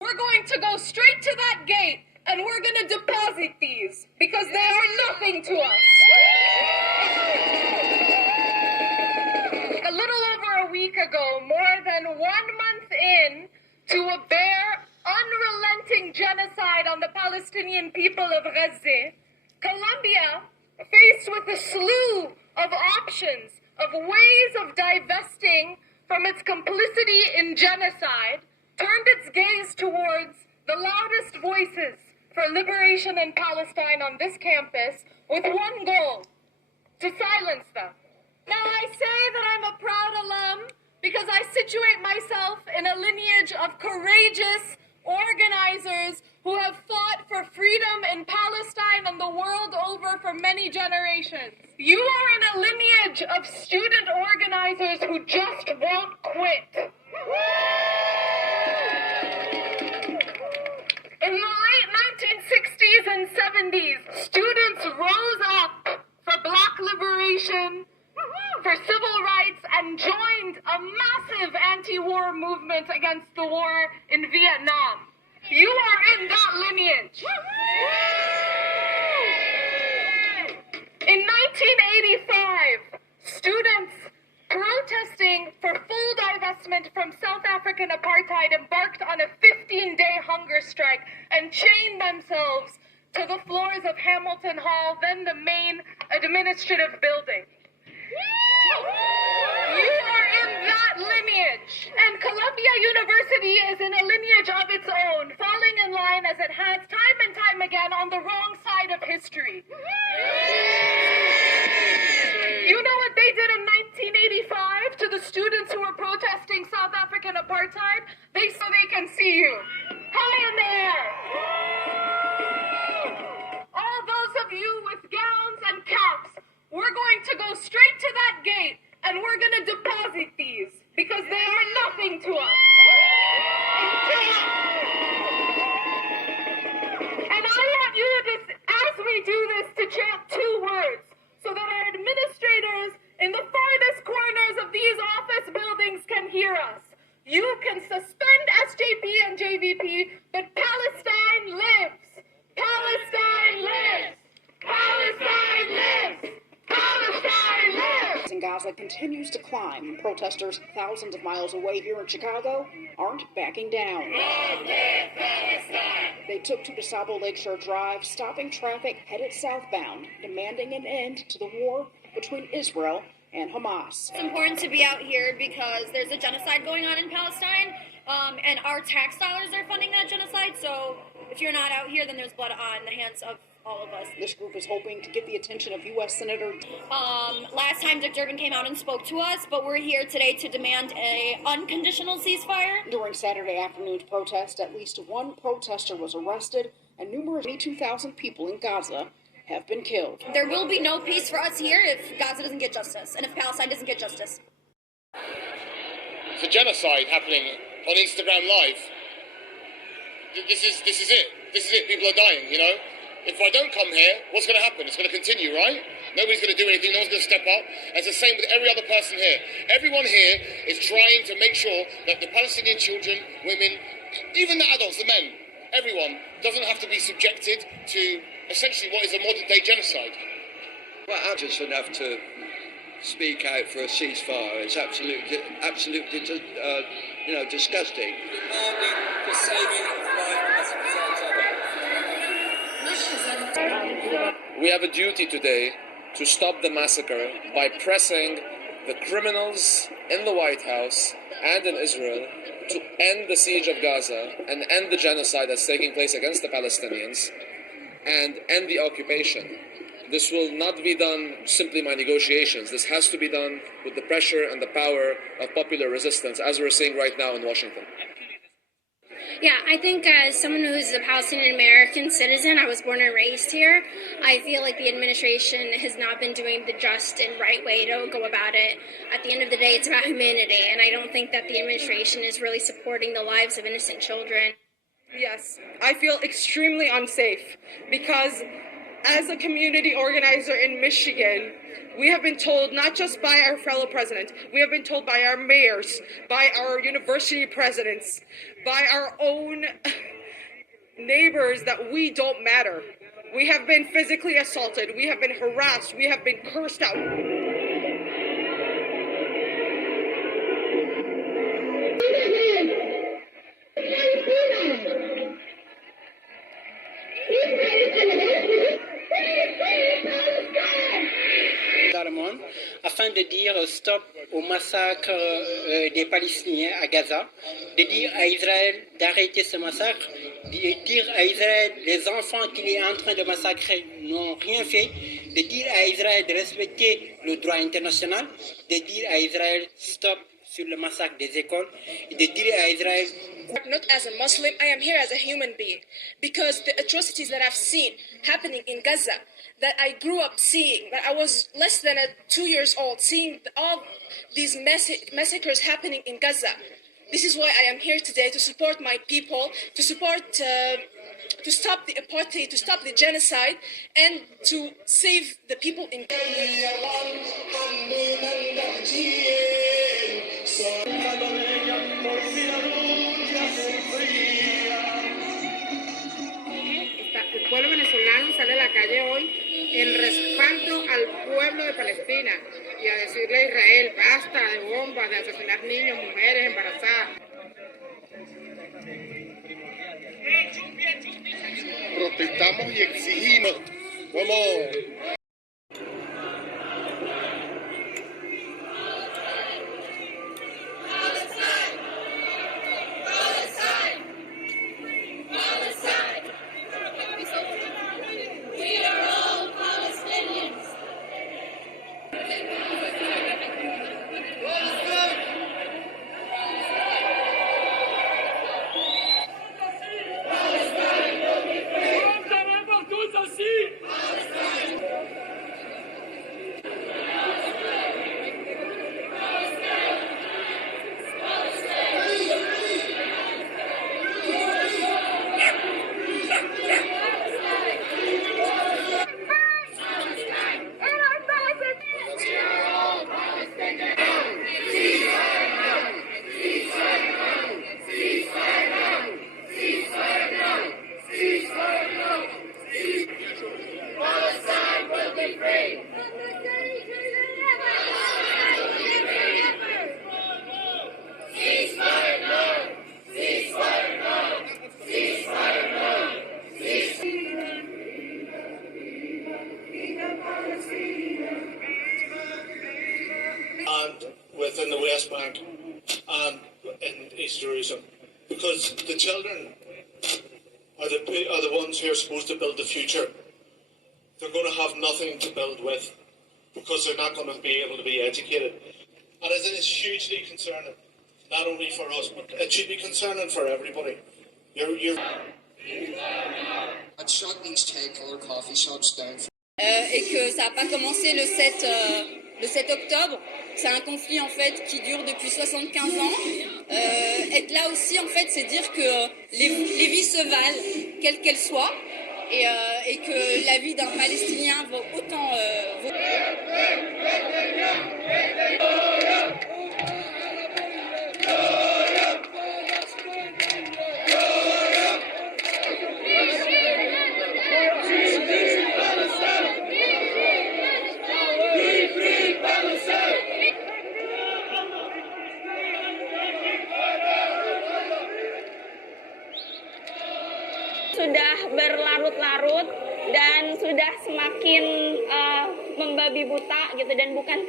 We're going to go straight to that gate and we're going to deposit these because they are nothing to us. A little over a week ago, more than 1 month in to a bare, unrelenting genocide on the Palestinian people of Gaza, Colombia, faced with a slew of options, of ways of divesting from its complicity in genocide, turned its gaze towards the loudest voices for liberation in Palestine on this campus with one goal: to silence them. Now, I say that I'm a proud alum because I situate myself in a lineage of courageous organizers who have fought for freedom in Palestine and the world over for many generations. You are in a lineage of student organizers who just won't quit. In the late 1960s and 70s, students rose up for Black liberation, for civil rights, and joined a massive anti-war movement against the war in Vietnam. You are in that lineage. In 1985, students protesting for full divestment from South African apartheid embarked on a 15-day hunger strike and chained themselves to the floors of Hamilton Hall, then the main administrative building. You are in that lineage. And Columbia University is in a lineage of its own, falling in line as it has time and time again on the wrong side of history. You know what they did in 1985 to the students who were protesting South African apartheid? So they can see you. High in the air. All those of you with gowns and caps, we're going to go straight to that gate and we're going to deposit these because they are nothing to us. And I want you to, as we do this, to chant 2 words so that our administrators in the farthest corners of these office buildings can hear us. You can suspend SJP and JVP, but Palestine lives. Palestine lives. Palestine lives. Palestine lives! In Gaza continues to climb. Protesters thousands of miles away here in Chicago aren't backing down. They took to DeSable Lakeshore Drive, stopping traffic headed southbound, demanding an end to the war between Israel and Hamas. It's important to be out here because there's a genocide going on in Palestine, and our tax dollars are funding that genocide, so if you're not out here, then there's blood on the hands of all of us. This group is hoping to get the attention of U.S. Senator... Last time 𝓟𝓻𝓸 came out and spoke to us, but we're here today to demand an unconditional ceasefire. During Saturday afternoon's protest, at least one protester was arrested, and numerous 22,000 people in Gaza have been killed. There will be no peace for us here if Gaza doesn't get justice, and if Palestine doesn't get justice. It's a genocide happening on Instagram Live. This is it. This is it. People are dying, you know? If I don't come here, what's going to happen? It's going to continue, right? Nobody's going to do anything. No one's going to step up. And it's the same with every other person here. Everyone here is trying to make sure that the Palestinian children, women, even the adults, the men, everyone doesn't have to be subjected to essentially what is a modern-day genocide. Well, I'm just enough to speak out for a ceasefire. It's absolutely disgusting. Demanding for saving life as a result of it. We have a duty today to stop the massacre by pressing the criminals in the White House and in Israel to end the siege of Gaza and end the genocide that's taking place against the Palestinians and end the occupation. This will not be done simply by negotiations. This has to be done with the pressure and the power of popular resistance, as we're seeing right now in Washington. Yeah, I think as someone who's a Palestinian-American citizen, I was born and raised here, I feel like the administration has not been doing the just and right way to go about it. At the end of the day, it's about humanity, and I don't think that the administration is really supporting the lives of innocent children. Yes, I feel extremely unsafe because As a community organizer in Michigan, we have been told, not just by our fellow president, we have been told by our mayors, by our university presidents, by our own neighbors that we don't matter. We have been physically assaulted, we have been harassed, we have been cursed out. Afin de dire stop au massacre des Palestiniens à Gaza, de dire à Israël d'arrêter ce massacre, de dire à Israël les enfants qu'il est en train de massacrer n'ont rien fait, de dire à Israël de respecter le droit international, de dire à Israël stop sur le massacre des écoles, et de dire à Israël. Not as a Muslim, I am here as a human being, because the atrocities that I've seen happening in Gaza, that I grew up seeing, that I was less than 2 years old, seeing all these massacres happening in Gaza. This is why I am here today, to support my people, to support, to stop the apartheid, to stop the genocide, and to save the people in Gaza. El pueblo venezolano sale a la calle hoy en respaldo al pueblo de Palestina y a decirle a Israel basta de bombas, de asesinar niños, mujeres, embarazadas. Protestamos y exigimos como within the West Bank and in East Jerusalem, because the children are the ones who are supposed to build the future. They're going to have nothing to build with because they're not going to be able to be educated. And it is hugely concerning, not only for us, but it should be concerning for everybody. I'd shut these tea-colour coffee shops down. Et que ça n'a pas commencé le 7 octobre. C'est un conflit en fait qui dure depuis 75 ans. Être là aussi en fait, c'est dire que les vies se valent, quelles qu'elles soient, et que la vie d'un Palestinien vaut autant. Sudah berlarut-larut dan sudah semakin membabi buta gitu, dan bukan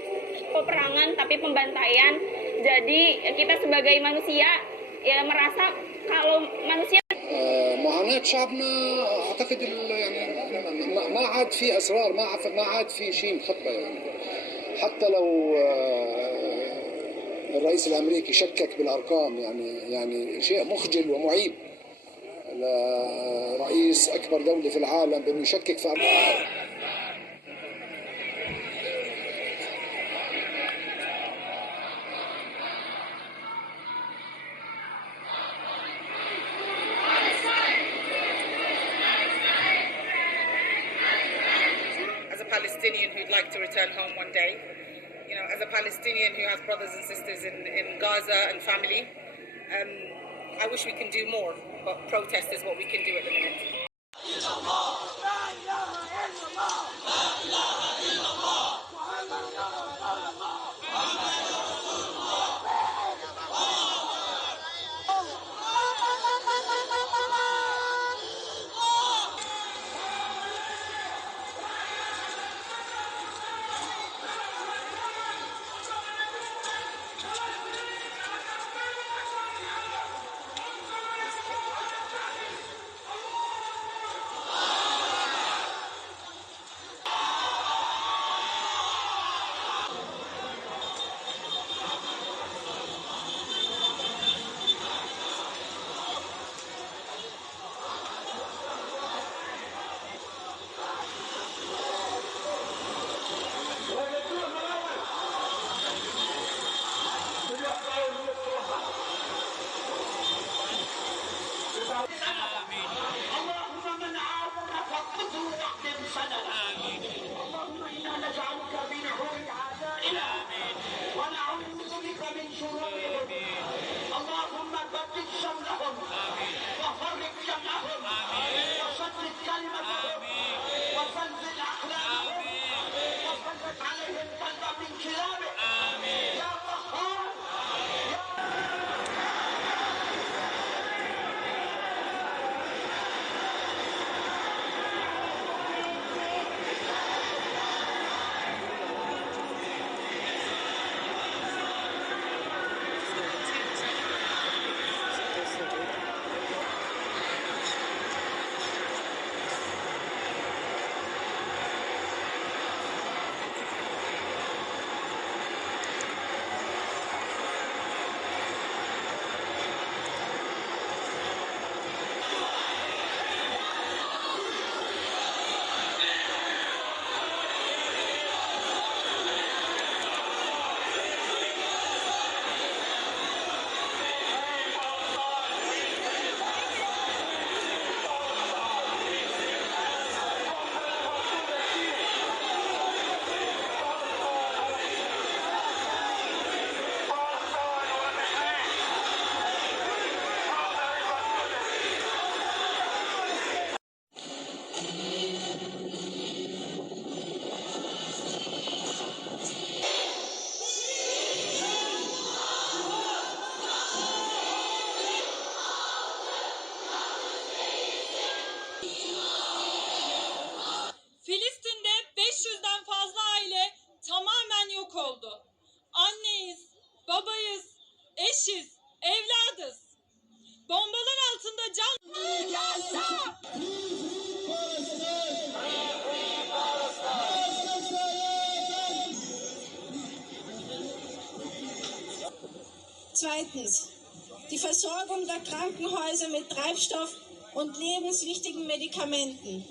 peperangan tapi pembantaian. Jadi kita sebagai manusia ya merasa kalau manusia معاناة شعبنا أعتقد يعني ما عاد في أسرار، ما عاد في شيء مخبى يعني. حتى لو الرئيس الأمريكي شكك بالأرقام يعني شيء مخجل ومعيب لرئيس أكبر دولة في العالم بأنه يشكك في أرقام. Palestinian who'd like to return home one day. You know, as a Palestinian who has brothers and sisters in Gaza and family, I wish we can do more, but protest is what we can do at the minute. Filistin'de 500'den fazla aile tamamen yok oldu. Anneyiz, babayız, eşiz, evladız. Bombalar altında can... Zweitens, die Versorgung der Krankenhäuser mit Treibstoff und lebenswichtigen Medikamenten.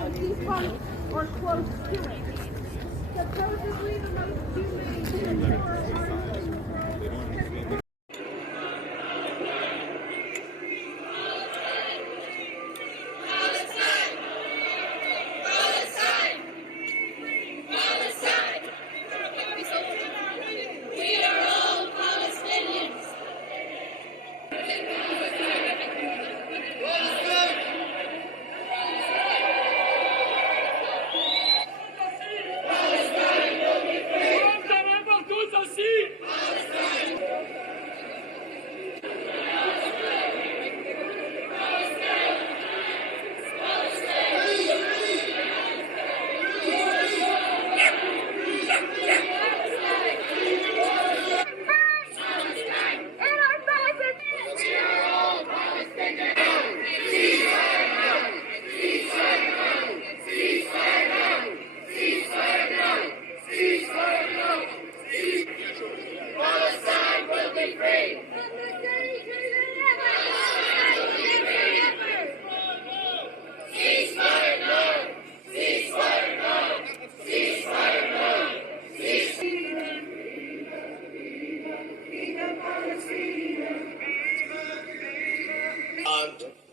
a ceasefire or close to it. Supposedly the most humane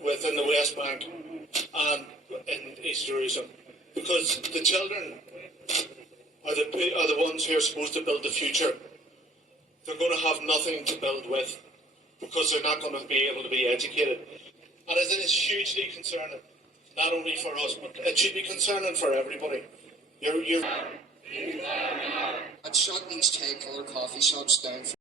within the West Bank and in East Jerusalem, because the children are the ones who are supposed to build the future. They're going to have nothing to build with because they're not going to be able to be educated. And it is hugely concerning, not only for us, but it should be concerning for everybody. I'd shut these tea-coloured coffee shops down.